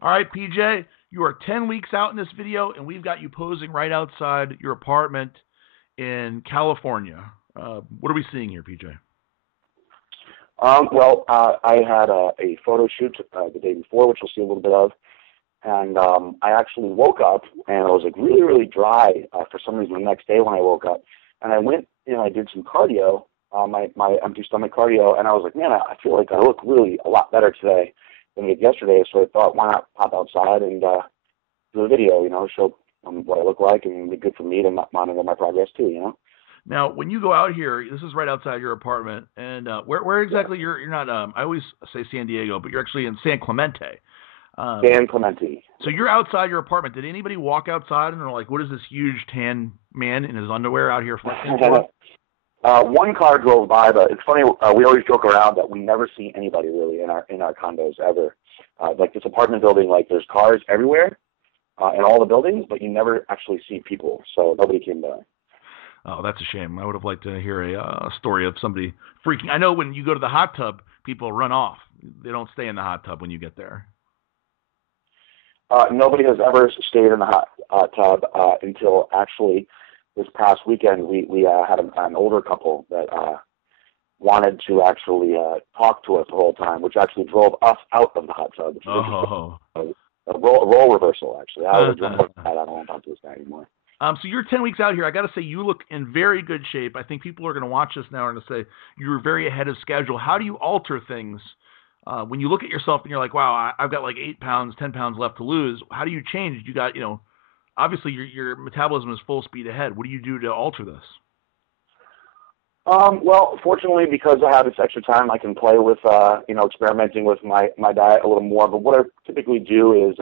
All right, PJ, you are 10 weeks out in this video, and we've got you posing right outside your apartment in California. What are we seeing here, PJ? I had a photo shoot the day before, which we'll see a little bit of, and I actually woke up and it was like really, really dry for some reason the next day when I woke up, and I went and I did some cardio, my empty stomach cardio, and I was like, man, I feel like I look really a lot better today than I did yesterday. So I thought, why not pop outside and do a video, show what I look like, and it'd be good for me to monitor my progress too. Now, when you go out here, this is right outside your apartment, and where exactly you're not? I always say San Diego, but you're actually in San Clemente. San Clemente. So you're outside your apartment. Did anybody walk outside and they're like, "What is this huge tan man in his underwear out here flexing for?" One car drove by, but it's funny. We always joke around that we never see anybody really in our condos ever. Like this apartment building, like there's cars everywhere in all the buildings, but you never actually see people. So nobody came by. Oh, that's a shame. I would have liked to hear a story of somebody freaking. I know when you go to the hot tub, people run off. They don't stay in the hot tub when you get there. Nobody has ever stayed in the hot tub until actually this past weekend. We had an older couple that wanted to actually talk to us the whole time, which actually drove us out of the hot tub. Which a role reversal, actually. I don't want to talk to this guy anymore. So you're 10 weeks out here. I got to say, you look in very good shape. I think people are going to watch this now and say you're very ahead of schedule. How do you alter things when you look at yourself and you're like, wow, I've got like 8 pounds, 10 pounds left to lose? How do you change? You got, obviously your metabolism is full speed ahead. What do you do to alter this? Well, fortunately, because I have this extra time, I can play with, experimenting with my diet a little more. But what I typically do is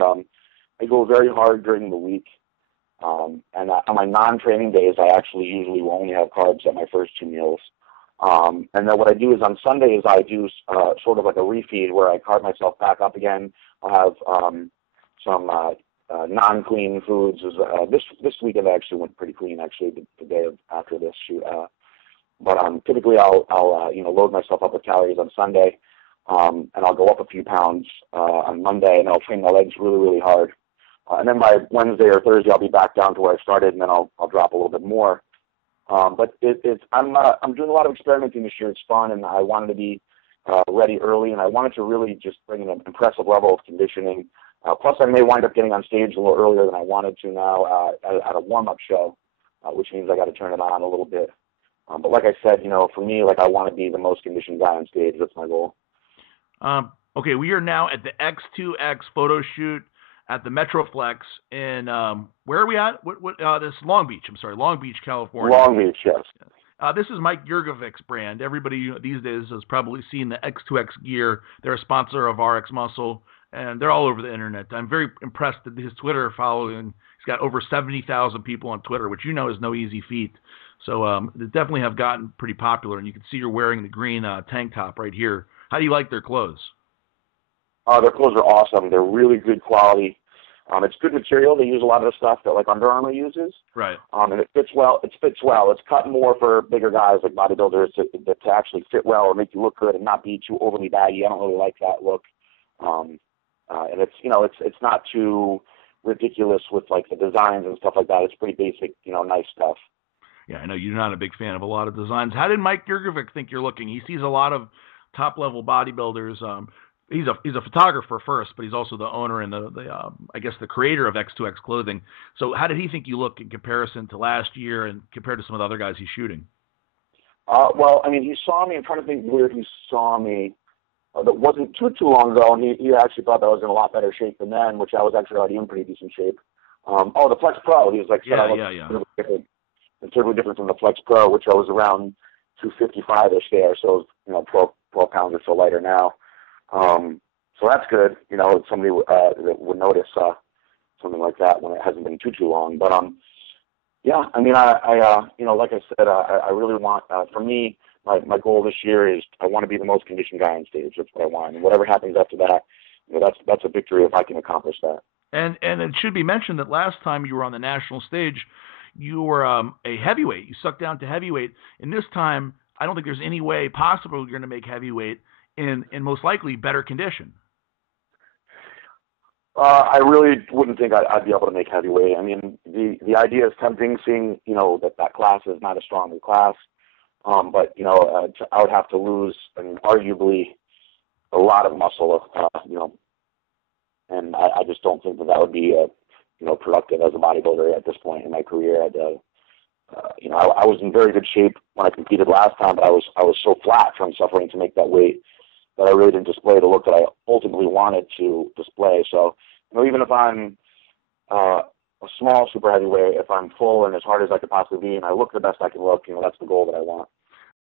I go very hard during the week. And on my non-training days, I actually usually will only have carbs at my first 2 meals. And then what I do is on Sundays, I do sort of like a refeed where I carb myself back up again. I'll have some non-clean foods. This weekend I actually went pretty clean, actually, the day after this shoot. But typically I'll load myself up with calories on Sunday, and I'll go up a few pounds on Monday, and I'll train my legs really, really hard. And then by Wednesday or Thursday, I'll be back down to where I started, and then I'll drop a little bit more. But I'm doing a lot of experimenting this year. It's fun, and I wanted to be ready early, and I wanted to really just bring an impressive level of conditioning. Plus, I may wind up getting on stage a little earlier than I wanted to now at a warm-up show, which means I got to turn it on a little bit. But like I said, for me, like I want to be the most conditioned guy on stage. That's my goal. Okay, we are now at the X2X Photoshoot at the MetroFlex in where are we at? This is Long Beach. I'm sorry, Long Beach, California. Long Beach, yes. This is Mike Jurgovic's brand. Everybody these days has probably seen the X2X gear. They're a sponsor of RX Muscle, and they're all over the internet. I'm very impressed that his Twitter following. He's got over 70,000 people on Twitter, which is no easy feat. So they definitely have gotten pretty popular, and you can see you're wearing the green tank top right here. How do you like their clothes? Their clothes are awesome. They're really good quality. It's good material. They use a lot of the stuff that like Under Armour uses. Right. And it fits well. It's cut more for bigger guys like bodybuilders to actually fit well or make you look good and not be too overly baggy. I don't really like that look. And it's not too ridiculous with like the designs and stuff like that. It's pretty basic, nice stuff. Yeah, I know you're not a big fan of a lot of designs. How did Mike Jurgovic think you're looking? He sees a lot of top-level bodybuilders. He's a photographer first, but he's also the owner and the creator of X2X Clothing. So how did he think you look in comparison to last year and compared to some of the other guys he's shooting? Well, I mean, he saw me. I'm trying to think where he saw me. That wasn't too long ago, and he actually thought that I was in a lot better shape than then, which I was actually already in pretty decent shape. The Flex Pro. He was like, considerably different from the Flex Pro, which I was around 255-ish there, so 12 pounds or so lighter now. So that's good. Somebody that would notice something like that when it hasn't been too long. But yeah, I mean, like I said, I really want. For me, my goal this year is I want to be the most conditioned guy on stage. That's what I want, and whatever happens after that, that's a victory if I can accomplish that. And it should be mentioned that last time you were on the national stage, you were a heavyweight. You sucked down to heavyweight, and this time I don't think there's any way possible you're going to make heavyweight in most likely better condition. I really wouldn't think I'd be able to make heavyweight. I mean, the idea is tempting, seeing that class is not a stronger class. But I would have to lose, and arguably, a lot of muscle. And I just don't think that would be productive as a bodybuilder at this point in my career. I was in very good shape when I competed last time, but I was so flat from suffering to make that weight that I really didn't display the look that I ultimately wanted to display. So, even if I'm a small super heavyweight, if I'm full and as hard as I could possibly be, and I look the best I can look, that's the goal that I want.